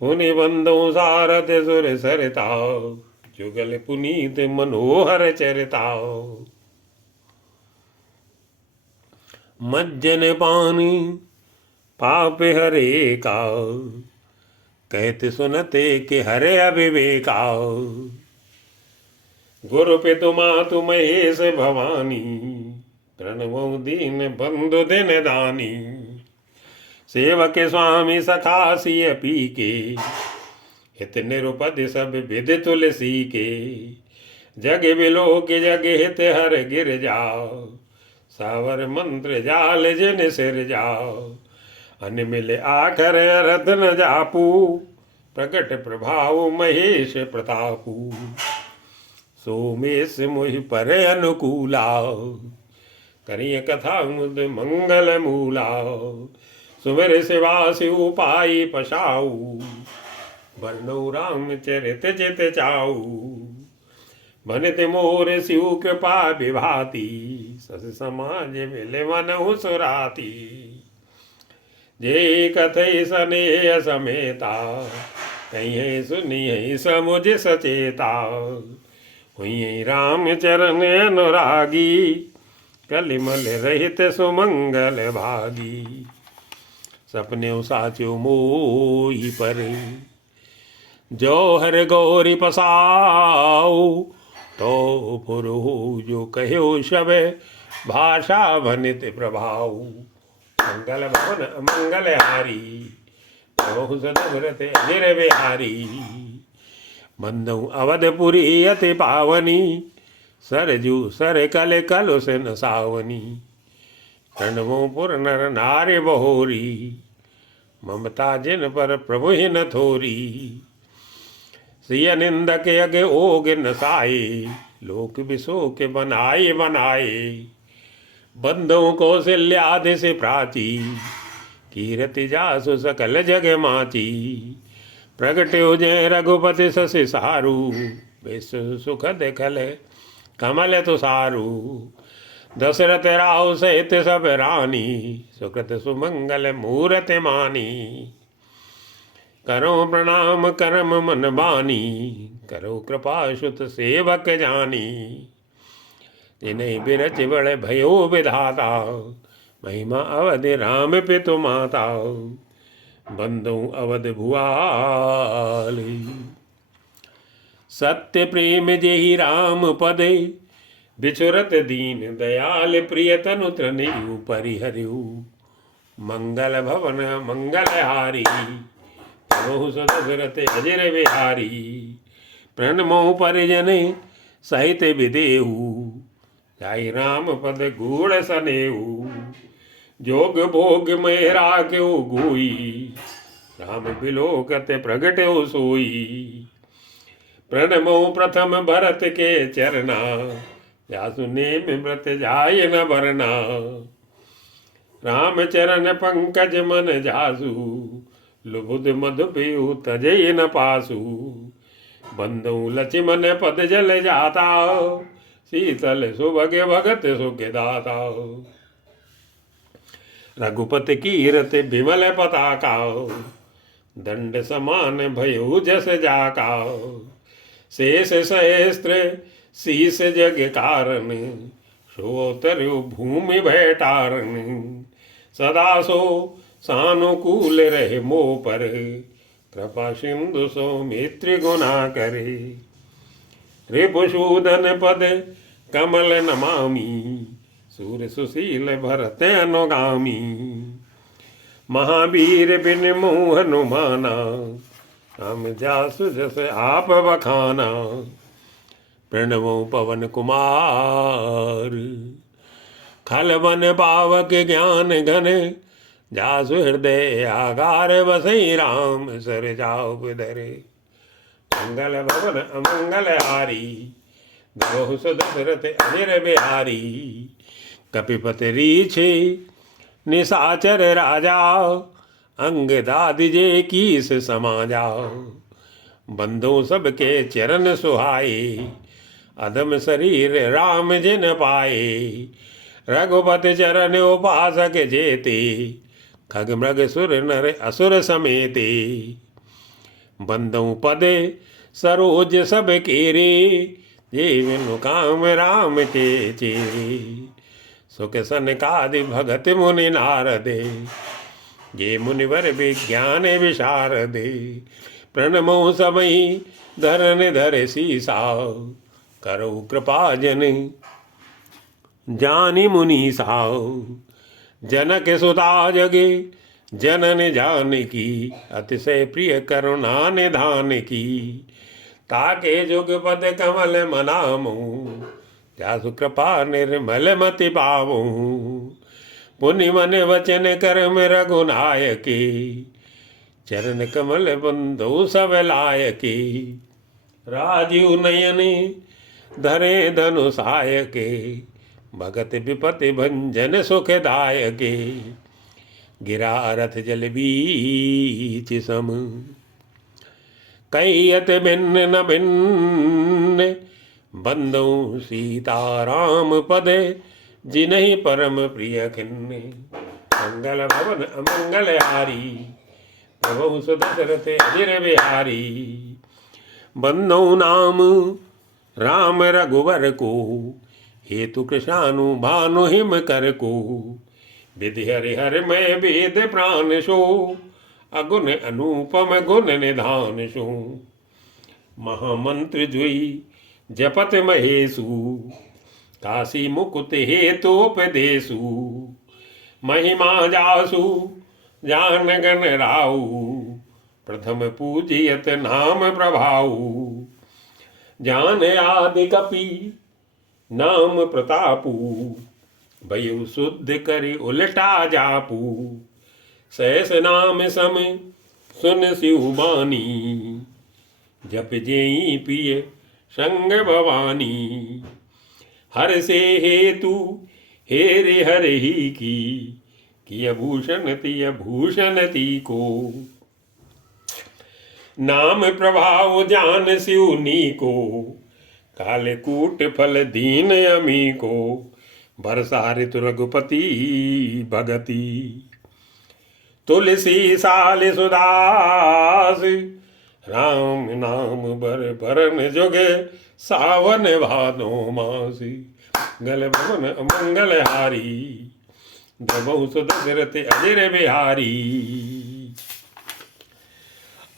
पुनि बंदो सारथ सुर सरताओ, जुगल पुनीत मनोहर चरिताओ। मज्जन पानी पाप हरे का, कहते सुनते कि हरे अविवेका। गुरु पितु मातु महेश भवानी, प्रणवो दीन बंधु दिन दानी। सेवक स्वामी सखा सिय पी के, हित निरुपद सब विधि तुलसी के। जग बिलो के जग हित हर गिर जाओ, सावर मंत्र जाल जिन सिर जाओ। अन मिले आखर रथ न जापू, प्रकट प्रभाव महेश प्रतापू। सोमेश मुहि पर अनुकूला, करिय कथा मुद मंगल मूला। सुमिर शिवा शिव पाई पशाऊ, वर्णो राम चरित चित चाऊ। बनित मोर शिव कृपा विभाती, सस समाज मिले मनहु सुराती। जे कथई स्नेह समेता, कहिए सुनिए समुझ सचेता। हुई राम चरण अनुरागी, कलिमल रहित सुमंगल भागी। सपने साचो मोही पर, जो हर गौरी पसाऊ। तो पुरु जो कहो शबे, भाषा भनित प्रभाऊ। मंगल भवन मंगल हारी, बहु सदव्रत अजिर बिहारी। बंदौ अवधपुरी अति पावनी, सरजू सर कल कलुष न सावनी। प्रणवो पुर नर नारी बहोरी, ममता जिन पर प्रभु ही न थोरी। सिय निंदक यज्ञ ओग न साए, लोक विशोक बनाए बनाए। बंधु कौशल्यादि से प्राची, कीरति जासु सकल जग माची। प्रगट्यो जय रघुपति शशि सारू, विश्व सुखद खल कमल तुषारू। दशरथ राव सहित सब रानी, सुकृत सुमंगल मूरत मानी। करो प्रणाम करम मन बानी, करो कृपा सुत सेवक जानी। जिन्हें बिरच बड़ भयो विधाता, महिमा अवध राम पितु माता। बंदो अवध भुआली, सत्य प्रेम जेहि राम पदे। बिछुरत दीन दयाल प्रिय तनु तनयु परिहरयु। मंगल भवन मंगल हारी, बहु सदशरथ अजिर बिहारी। प्रणमो परिजन सहित विदेहु, जाई राम पद गूढ़ सनेहु। जोग भोग में राख्यो गोई, राम बिलोकत प्रगट्यो सोई। प्रणमो प्रथम भरत के चरना, जासु नेम व्रत जाय न बरना। राम चरण पंकज मन जासु, लुबुध मधु पेयु तजय न पासु। बंधु लक्ष्मण पद जल जाता, शीतल सुभग भगत सुख दाता। रघुपति कीरत विमल पताका, दंड समान भयो जस जाका। शेष सहस्त्र शीस जग कारण, सोतरु भूमि भैटारण। सदा सो सानुकूल रहे मो पर, कृपा सिंधु सौमित्र गुना करे। रिपुसूदन पद कमल नमामि, सूर सुशील भरत अनुगामी। महावीर बिन मोह हनुमाना, हम जासु जस आप बखाना। प्रणवो पवन कुमार, खल बन पावक ज्ञान घन। जासु हृदय आगार बसई, राम सर जाओ धरे। मंगल भवन अमंगल हारी, बहु सदशरथ अजिर बिहारी। कपिपत रीछे निशाचर राजा, अंग दाद जे कीस समाजा। बंधु सबके चरण सुहाए, अधम शरीर राम जिन पाए। रघुपति चरण उपासक जेते, खग मृग सुर नर असुर समेते। बंदऊ पदे सरोज सब केरे, जीवन काम राम के चेरे। सुख सनकादि भगत मुनि नारदे, ये मुनिवर विज्ञान विशारदे। प्रणमो समई धरन धर सीसा, करो कृपा जन जानी मुनि साओ। जनक सुता जगे जनन जानकी, अतिशय प्रिय करुणा निधान की। ताके जुग पद कमल मनामो, जासु कृपा निर्मल मति पावो। पुनि मन वचन कर्म रघुनायके, चरण कमल बंधु सब लायके। राजीव नयने धरे धनुषायके, भगत विपति भंजन सुखदायके। गिरा रथ जल बीच सम, कैयत भिन्न न भिन्न। बंदो सीताराम पद, जिन्हि परम प्रिय खिन्न। मंगल भवन अमंगल हारी, प्रभु सुदशरथ अजिर बिहारी। बंदो नाम राम रघुवर को, हेतु कृशानु भानु हिम कर को। विधि हरिहर मैं वेद प्राण सो, अगुण अनुपम गुण निधान सो। महामंत्र जुई जपत महेशु, काशी मुकुट हेतोपदेशु। महिमा जासु जान गण राउ, प्रथम पूजियत नाम प्रभाऊ। जान आदि कपि नाम प्रतापू, भयु शुद्ध करि उलटा जापू। सहस नाम सम सुन सिहु बानी, जप जेई पिय संग भवानी। हर से हेतु हेरे हर ही की, किय भूषण तिय भूषण ती को। नाम प्रभाव जान सिउनी को, कालकूट फल दीन अमी को। बरसा ऋतु रघुपति भगति, तुलसी साल सुदास। राम नाम बर भरन जुगे, सावन भादो मासी। गल भवन मंगल हारी, द्रवहु सुदशरथ अजिर बिहारी।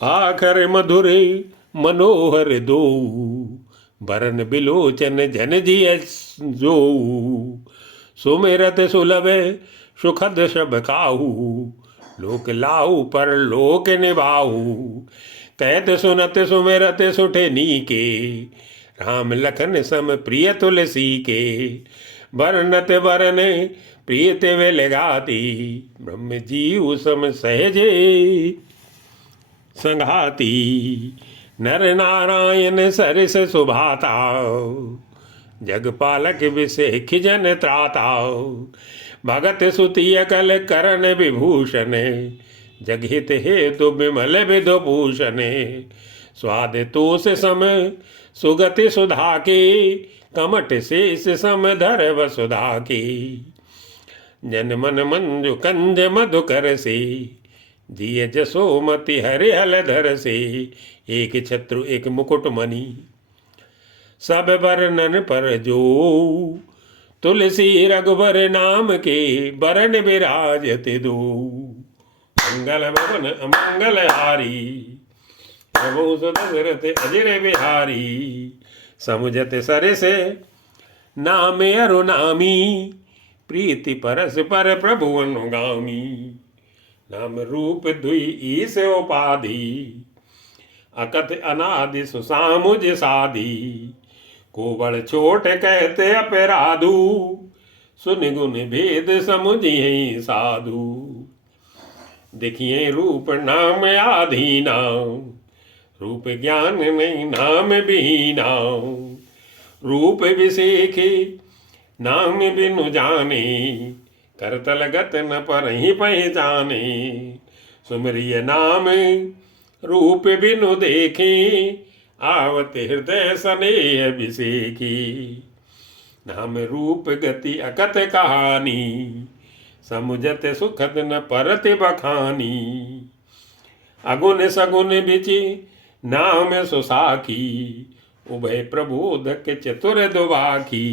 आखर मधुर मनोहर दो, बरन बिलोचन जन जिय जो। सुमिरत सुलभ सुखद सब काहू, लोक लाऊ पर लोक निभाऊ। कहत सुनत सुमिरत सुठे नीके, राम लखन सम प्रिय तुलसी के। वर्णत वरन प्रीत वेल गाती, ब्रह्म जीव सम सहजे संघाती। नर नारायण सरिस सुभाता, जगपालक विषेख जन त्राता। भगत सुतिय कल करण विभूषण, जगहित हेतु विमल विधुभूषण। स्वाद तोष सम सुगति सुधा के, कमट शेष सम धर वसुधा के। जन मन मंजु कंज मधुकर से, जिय जसोमति हरिहल धर से। एक छत्रु एक मुकुट मणि, सब वर्णन पर जो। तुलसी रघुबर नाम के, बरन विराजत दो। मंगल भवन अमंगल हारी, प्रभु सुदशरथ अजिर बिहारी। समुझत सरस नाम अरुनामी, प्रीति परस पर प्रभु अनुगामी। नाम रूप दुई ईस उपाधि, अकथ अनादि सुसामुज साधी। कोबल छोट कहते अपराधु, सुन गुण भेद समुझिए साधु। देखिए रूप नाम आधीना, रूप ज्ञान नहीं नाम बिहीना। रूप विषेखे नाम बिनु जाने, करतल गत न पर ही पहचाने। सुमरिय नाम रूप बिनु देखे, आवत हृदय स्नेह विषेखी। नाम रूप गति अकथ कहानी, समुझत सुखद न परत बखानी। अगुन सगुन बिचि नाम सुसाखी उभय प्रबोधक चतुर दुबाखी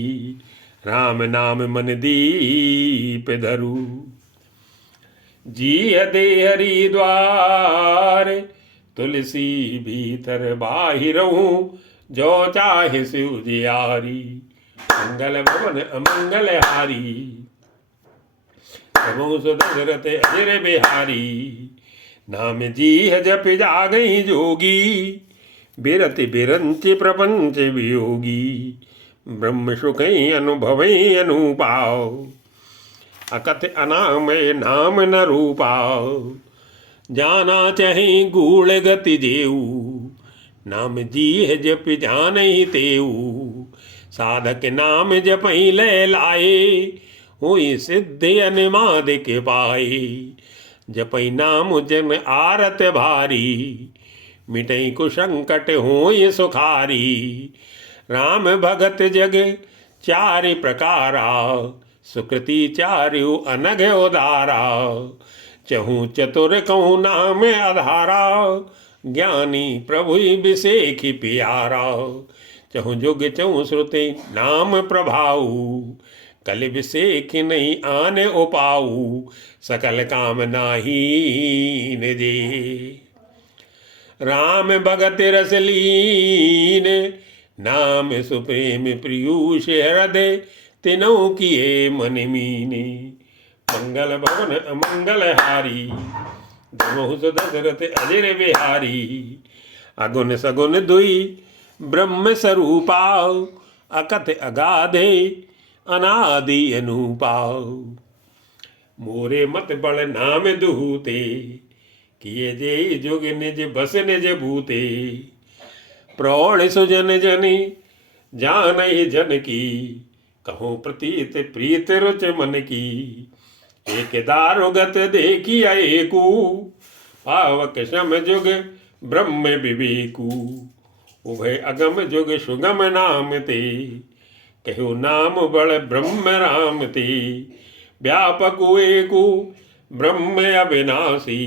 राम नाम मन दीप धरु जी दे हरिद्वार तुलसी भीतर बाहिरहूँ जो चाहे शिव जियारी मंगल भवन अमंगल हारी प्रभु सुदशरथ अजर बिहारी नाम जी है जप जागई जोगी बिरति बिरंचि प्रपंच वियोगी ब्रह्म सुख अनुभवई अनुपाओ अकथ अनामय नाम न रूपाओ जाना चाहे गूढ़ गति जेऊ नाम जी है जप जान ही तेऊ साधक नाम जपई ले लाए हुई सिद्धि अनिमाद के पाए जपई नाम जन आरत भारी मिटई कुसंकट होय सुखारी राम भगत जग चारि प्रकारा सुकृति चार्यु अनघ उदारा चहु चतुर कहूँ नाम आधारा ज्ञानी प्रभु विषेखी प्यारा चहु जुग चहु श्रुति नाम प्रभाऊ कल विषेख नहीं आने उपाऊ सकल काम नाही निजे राम भगत रसलीन नाम सुप्रेम प्रियूष हृदय तिनों किए मन मीने मंगल भवन अमंगल हारी दमोह दशरथ अजर बिहारी अगुन सगुन दुई ब्रह्म स्वरूपा अकथ अगाधे अनादि अनुपाओ मोरे मत बड़ नाम दुहूते किए जे जुग निज बस निज भूते प्रौढ़ सुजन जनि जान जन की कहो प्रतीत प्रीत रुच मन की एक दारुगत देखी एकू पावक शम जुग ब्रह्म विवेकू उभय अगम जुग सुगम नाम ते कहो नाम बड़ ब्रह्म राम ते व्यापक एकू ब्रह्म अविनाशी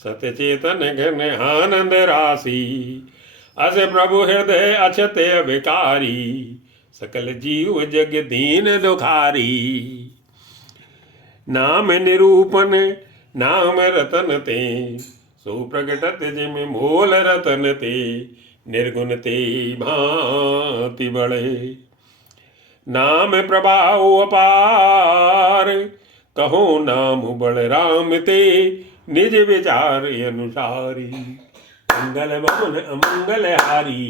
सतचेतन घन आनंद राशि अस प्रभु हृदय अछत अभिकारी सकल जीव जग दीन दुखारी नाम निरूपण नाम रतन ते सो प्रगटत जिम मोल रतन ते निर्गुण ते भांति बड़े नाम प्रभाव अपार कहो नाम बड़ राम ते निज विचार अनुसारी मंगल भवन अमंगल हारी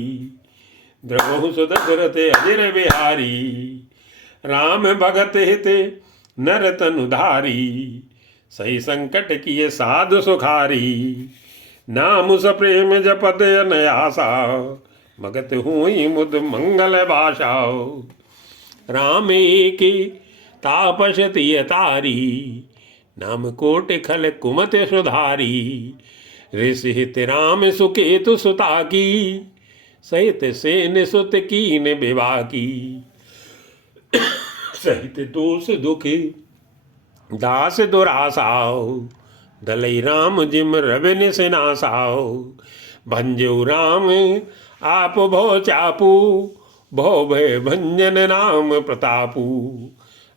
द्रवहु सुदशरथ अजर बिहारी राम भगत हित नर तनुधारी सही संकट किए साधु सुखारी नाम सप्रेम जपद अनयासा मगत हुई मुद मंगल भाषा राम एक तापसति तारी नाम कोट खल कुमत सुधारी ऋषि हित राम सुकेतु सुता की सहित सेन सुत कीन विवाह की सहित दोष दुखी दास दुरासाओ दलई राम जिम रविन सिनासाओ भंजो राम आप भो चापू भो भय भंजन नाम प्रतापू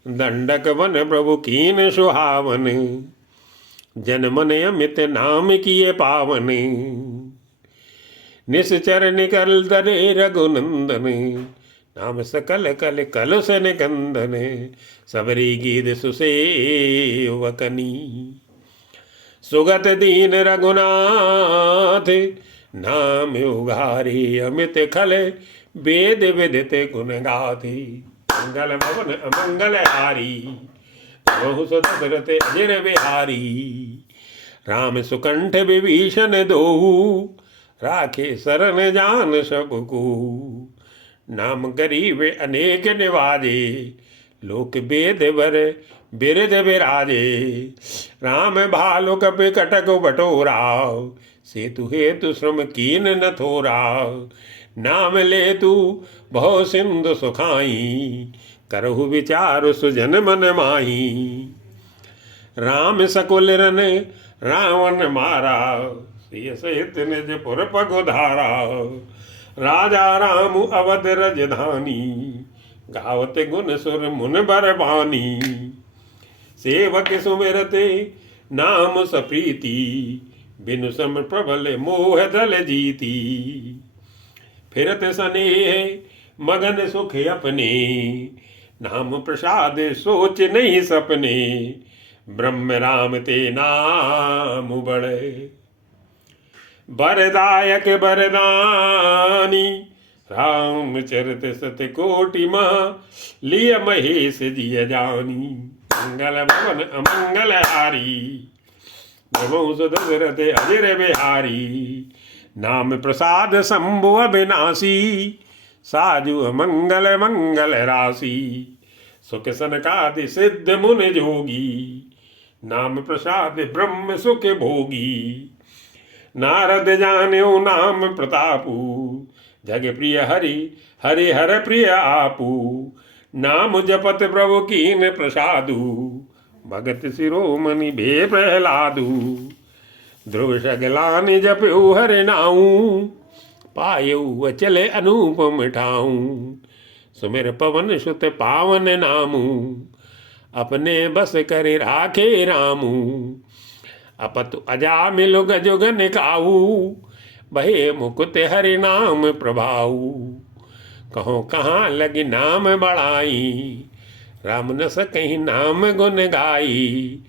दंडक वन प्रभु कीन सुहावन जन मन अमित नाम किए पावन निश्चर निकल दरे रघुनंदन नाम सकल कल कलुष निकंदन सबरी गीत सुसेवकनी सुगत दीन रघुनाथ नाम उघारी अमित खल वेद विदित गुण गाथी मंगल भवन अमंगल हारी बहु सुदशरथ अजर बिहारी राम सुकंठ विभीषण दोहु राखे शरण जान सबको नाम गरीब अनेक निवाजे लोक वेद वर बिरद विराजे राम भालु कपि कटक बटोरा सेतु हेतु श्रम कीन न थोरा नाम ले तू भव सिंधु सुखाई करहु विचार सुजन मन माही राम सकुल रन रावण मारा सिय सहित निजपुर पगुधारा। राजा राम अवध रजधानी, गावत गुण सुर मुन बरबानी। सेवक सुमिरते नाम सप्रीति, बिनु सम प्रबल मोह दल जीती। फिरत स्नेह मगन सुख अपने, नाम प्रसाद सोच नहीं सपने। ब्रह्म राम ते नाम बड़े, बरदायक बरदानी। रामचरित सत कोटि मह, लिय महेश जिय जानी। मंगल भवन अमंगल हारी, नमो सुदशरथ अजर बिहारी। नाम प्रसाद शंभु अविनाशी, साजु मंगल मंगल राशि। सुख सनकादि सिद्ध मुनि जोगी, नाम प्रसाद ब्रह्म सुख भोगी। नारद जान्यो नाम प्रतापु, जग प्रिय हरि हरि हर प्रिय आपू। नाम जपत प्रभु कीन प्रसादु, भगत शिरोमणि भे प्रहलादु। ध्रुव सगलानि जप्यो हरि नाऊ, पायऊ अचले अनुपम ठाऊ। सुमिर पवन सुत पावन नामू, अपने बस कर राखे रामू। अपतु अजामिल गजुगन काऊ, बहे मुकुत हरि नाम प्रभाऊ। कहो कहाँ लगी नाम बढ़ाई, राम न सकहीं नाम गुन गाई।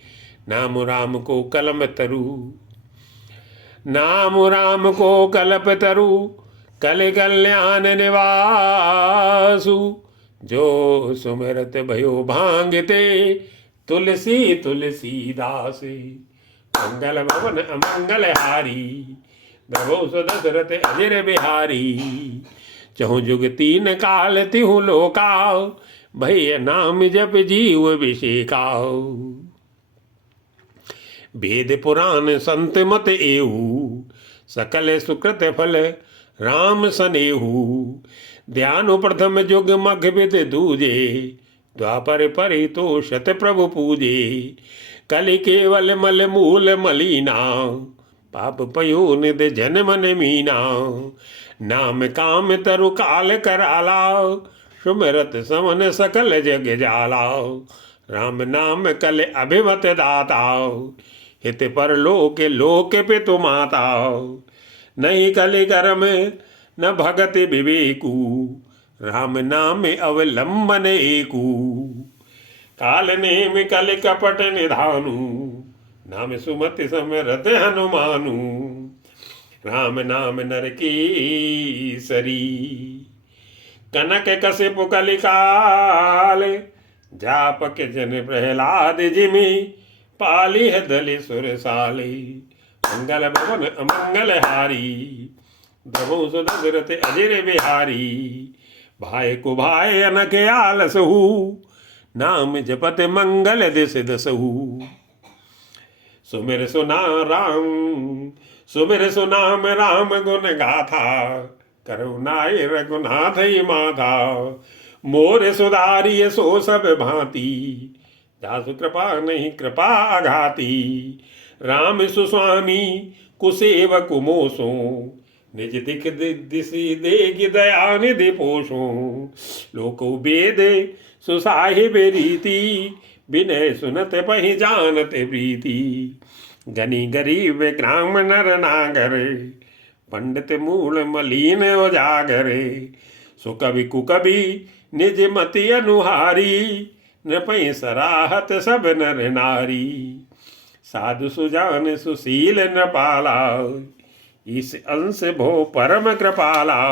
नाम राम को कलम तरु, नाम राम को कल्प तरु। कल कल्याण निवासु, जो सुमिरत भयो भांगते। तुलसी तुलसी दासी, मंगल भवन अमंगल हारी। द्रवो सुदशरथ अजर बिहारी। चहु जुग तीन काल तिहु लोका, भय नाम जप जीव विषेका। वेद पुराण संत मत एहू, सकल सुकृत फल राम सनेहू। ध्यान प्रथम जुग मघ विद दूजे, द्वापर परितोषत प्रभु पूजे। कलि केवल मल मूल मलीना, पाप पयो निध जन मन मीना। नाम काम तरु काल कराला, सुमिरत समन सकल जग जाला। राम नाम कल अभिमत दाता, हित पर लोक लोक पितु माता। नहीं कलि कर्म न भगत विवेकू, राम नाम अवलंबन एकू। काल नेम कलि कपट निधानु, नाम सुमति समरथ हनुमानु। राम नाम नर की सरी, कनक कसिपु कलि काल। जापक जन प्रहलाद जिमि, पाली है दलि सुरसाली। मंगल भवन अमंगल हारी, द्रवो सुदशरथ अजर बिहारी। भाई को भाई अनक आलसहु, नाम जपत मंगल दिस दसहु। सुमिर सुना राम, सुमिर सुनाम राम गुण गाथा। करुणाय रघुनाथ माथा, मोर सुधारिय सो सब भांति। दासु कृपा नहीं कृपा आघाती। राम सुस्वामी कुसेव कुमोसो, निज दिख दिसी देगी दया निधि पोषो। लोको वेद सुसाहिब रीति, विनय सुनत पहि जानत प्रीति। गनी गरीब ग्राम नर नागर, पंडित मूल मलीन उजागर। सुकवि कुकवि निज मति अनुहारी, नृपै सराहत सब नर नारी। साधु सुजान सुशील नृपाला, इस अंश भो परम कृपाला।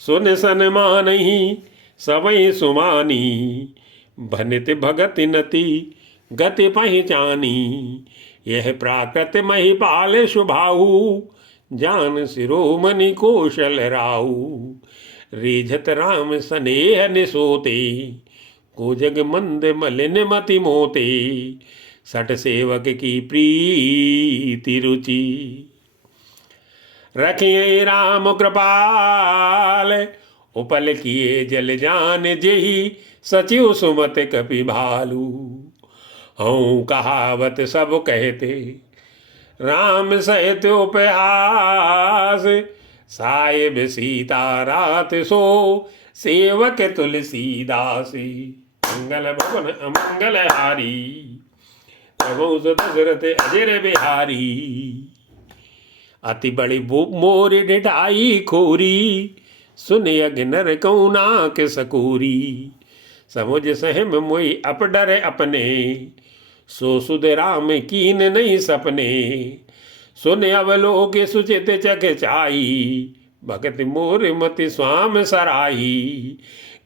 सुन सन्मानहि सबई सुमानी, भनित भगत नति गति पहचानी। यह प्राकृत महिपाल शुभाहु, जान शिरोमणि कौशल राहु। रिझत राम स्नेह निसोते, को जग मंद मलिन मति मोते। सठ सेवक की प्रीति रुचि, रखिए राम कृपाल। उपल किए जल जान जेहि, सचिव सुमत कपि भालू। हूँ कहावत सब कहते, राम सहित उपहास, साहिब सीता रात सो, सेवक तुलसीदासी। मंगल भवन अमंगल हारी, प्रभु दशरथ अजर बिहारी। अति बड़ी मोर ढिठाई खोरी, सुन यज्ञ नर कौना के सकूरी। समुझ सहम मोई अपडर अपने, सो सुध राम कीन नहीं सपने। सुन अवलोक सुचित चख चाई, भगत मोर मति स्वाम सराही।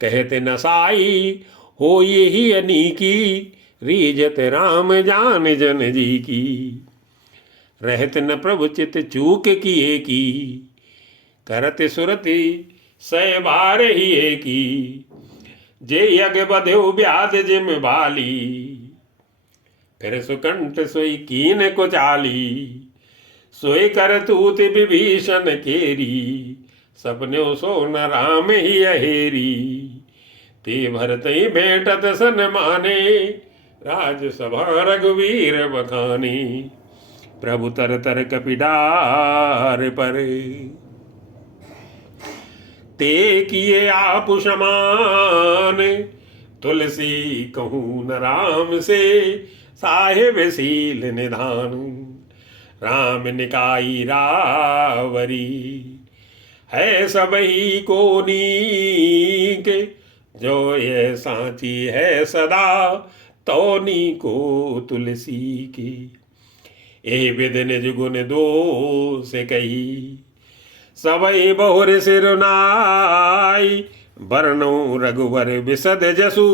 कहते नसाई हो यही अनीकी, रीजत राम जान जन जी की। रहत न प्रभु चित चूक किए की, करत सुरति सय बार ही की। जे यज्ञ बधो ब्याज जिम बाली, फिर सुकंठ सोई कीन को चाली। सोई कर तूत विभीषण केरी, सपने सो न राम ही अहेरी। ते भरत भेंटत सन माने, राजसभा रघुवीर बखाने। प्रभु तर तर कपिडार पर, ते किए आप समान। तुलसी कहूँ न राम से, साहिब सील निधान। राम निकाई रावरी, है सब ही को नीक। जो ये सांची है सदा, तौनी को तुलसी की। ए विद निज गुण दोष कही, सबई बहुर सिरुनाई। बरनो रघुवर विशद जसु,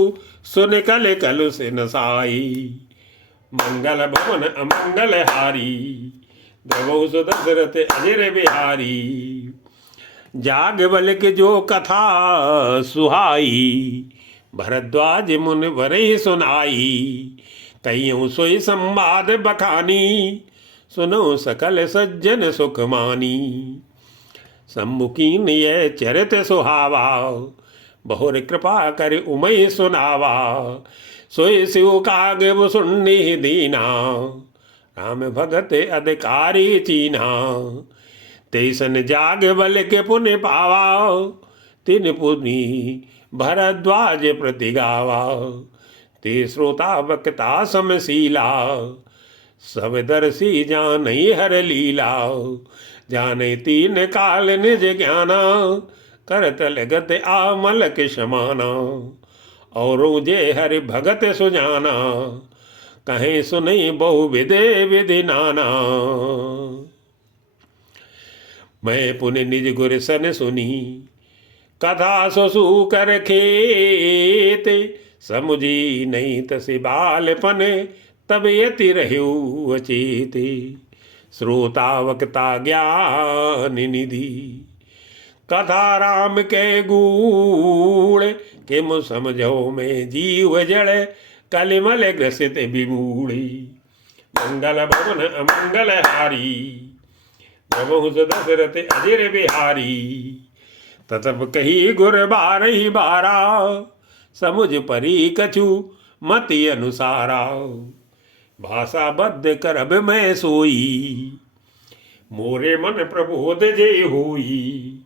सुन कल कलु से नसाई। मंगल भवन अमंगल हारी, द्रवौ दशरथ अजर बिहारी। जाग बल के जो कथा सुहाई, भरद्वाज मुन वरहि सुनाई। कईयों सोई संवाद बखानी, सुनो सकल सज्जन सुख मानी। सम्मुखीन ये चरित सुहावा, बहुर कृपा कर उमय सुनावा। सोई शिव काग सुन्नि दीना, राम भगत अधिकारी चीना। तेसन जाग बल के पुण्य पावा, तिन पुनि भरद्वाज प्रति गावा। ते श्रोता वक्ता समशीला, सब दर्शी जान हर लीला। जाने तीन काल निज ज्ञाना, करतल गत आमल के समाना। और जे हरि भगत सुजाना, कहे सुनई बहु विधे विधि नाना। मैं पुनि निज गुर सन सुनी, कथा ससु कर खेत। समुझी नहीं तसि बालपन, तब यति रहु अचेत। श्रोता वक्ता ज्ञान निधि, कथा राम के गूढ़। के मु समझो में जीव जड़, कलिमल ग्रसित विमूढ़ी। मंगल भवन अमंगल हारी, प्रभु दशरथ अजर बिहारी। ततब कही गुर बारहि बारा, समुझ परी कछु मति अनुसारा। भाषा बद्ध करब मैं सोई, मोरे मन प्रबोध जे होई।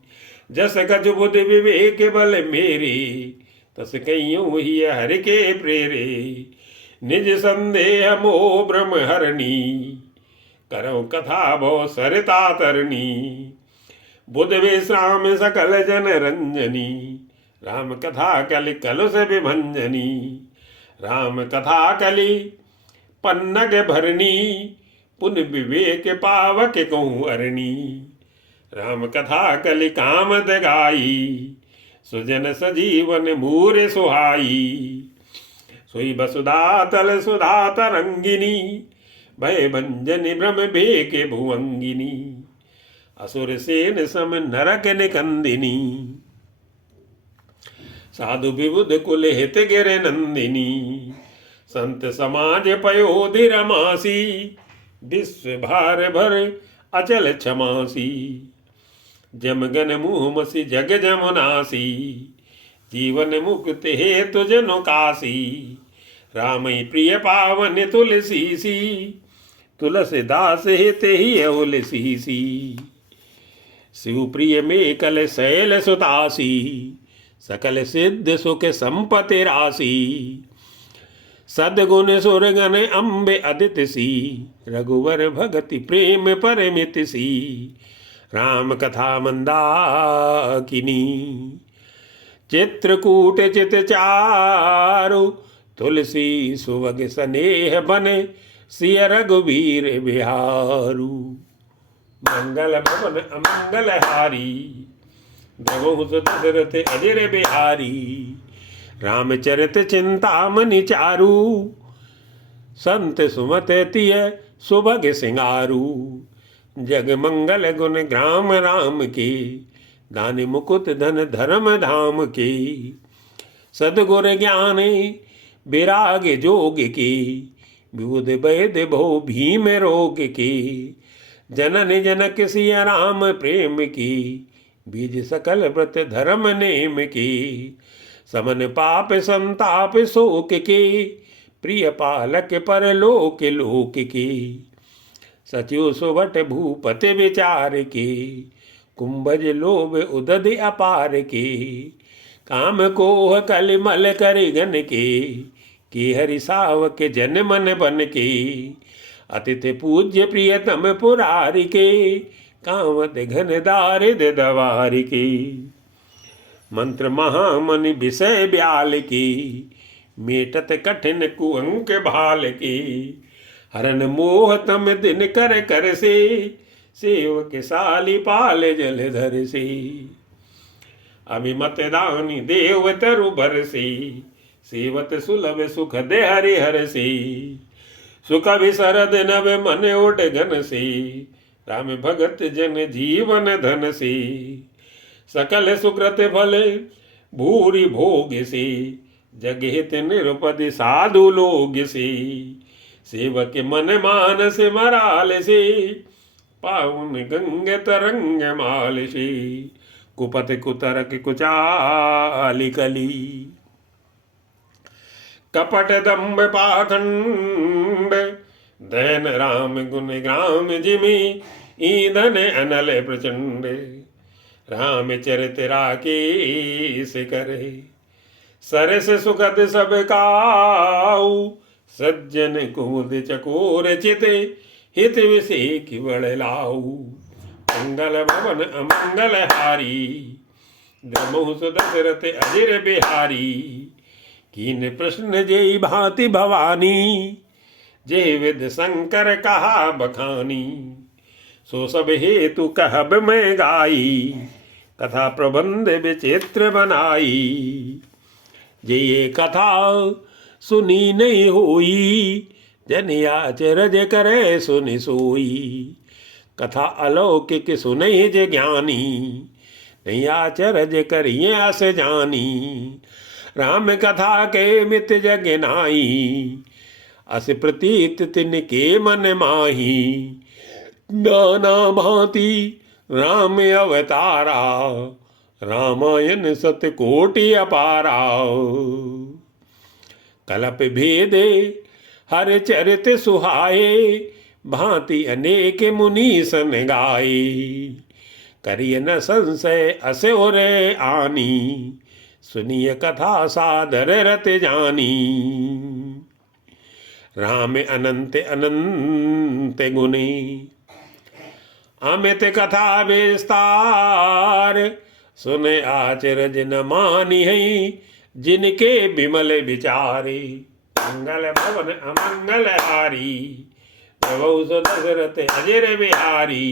जस गज बुध विवेक बल मेरे, तस कईयों ही हर के प्रेरे। निज संदेह मोह ब्रह्म हरणी, करो कथा भो सरिता तरणी। बुध विश्राम सकल जन रंजनी, राम कथा कलि कलुष विभंजनी। राम कथा कलि पन्नग भरनी, पुन विवेक पावक कहूँ अरणी। राम कथा कलि कामद गाई, सुजन सजीवन मूर सुहाई। सोई वसुधा तल सुधा तरंगिनी, भय भंजन भ्रम भेके भुवंगिनी। असुर सेन सम नरक निकंदिनी, साधु विबुध कुल हित गिर नंदिनी। संत समाज पयोधि रमासी, विश्व भार भर अचल क्षमासी। जमगन मुँह मसी जग जमुनासी, जीवन मुक्ति हेतु जनु कासी। रामई प्रिय पावन तुलसी सी, तुलसीदास हित ही उलसीसी। शिवप्रिय में कल शैल सुतासी, सकल सिद्ध सुख संपत्ति राशि। सदगुण सुरगन अम्बे अदित सी, रघुवर भगति प्रेम परमित सी। राम कथा मंदाकिनी, चित्रकूट चित चारु। तुलसी सुवग स्नेह बने, सिय रघुवीर बिहारू। मंगल भवन अमंगल हारी, द्रवहुस दशरथ अजर बिहारी। रामचरित चिंतामणि चारु, संत सुमत तिय सुभग सिंगारू। जग मंगल गुण ग्राम राम के, दान मुकुट धन धर्म धाम के। सदगुर ज्ञान विराग जोग के, विबुध वैद भो भीम रोग के। जनन जनक सिय राम प्रेम की, बीज सकल व्रत धर्म नेम की। समन पाप संताप शोक के, प्रिय पालक परलोक लोक के। सचिव सुवट भूपति विचार के, कुंभज लोभ उदध अपार के। काम कोह कलिमल कर गन के हरि सावक जन मन बन के। अतिथि पूज्य प्रियतम पुरारी के, कामत घन दारिद दवारी के। मंत्र महामनि विषय ब्याल की, मेटत कठिन कुअंक भाल की। हरन मोह तम दिन कर कर से, सेवक साली पाल जलधर से। अभिमत दानी देव तरु भर से, सेवत सुलभ सुख दे हरि हर से। सुख विसरद नव मन ओट घन से, राम भगत जन जीवन धन से। सकल सुकृत फल भूरि भोग से, जगहित निरुपद साधु लोग से। सेवक मन मानस मराल से, पावन गंग तरंग माल से। कुपत कुतरक कुचाली कली, कपट दम्भ पाखंड। दैन राम गुण ग्राम जिमि, ईंधन अनल प्रचंड। राम चरित राकेश करे, सरस सुखद सब काऊ। सज्जन कुमुद चकोर चित, हित विषेक बड़ लाऊ। मंगल भवन अमंगल हारी, द्रमुस दशरथ अजिर बिहारी। कीन प्रश्न जय भांति भवानी, जय विद शंकर कहा बखानी। सो सब हेतु कहब मैं गाई, कथा प्रबंध विचित्र बनाई। जे कथा सुनी नहीं होई, जन आचरज करे सुनि सोई। कथा अलौकिक सुनहि जे ज्ञानी, नहीं आचरज करिए अस जानी। राम कथा के मित जग नाई, अस प्रतीत तिनके मन माही। नाना भांति राम अवतारा, रामायण सतकोटि अपारा। कलप भेदे हर चरित सुहाए, भांति अनेक मुनि सन गाए। करिय न संशय अस और आनी, सुनिय कथा सादर रत जानी। राम अनंत अनंत गुणी, अमित कथा विस्तार। सुन आचरज न मानी है, जिनके विमल विचारे। मंगल भवन अमंगल हारी, प्रभु दशरथ अजर बिहारी।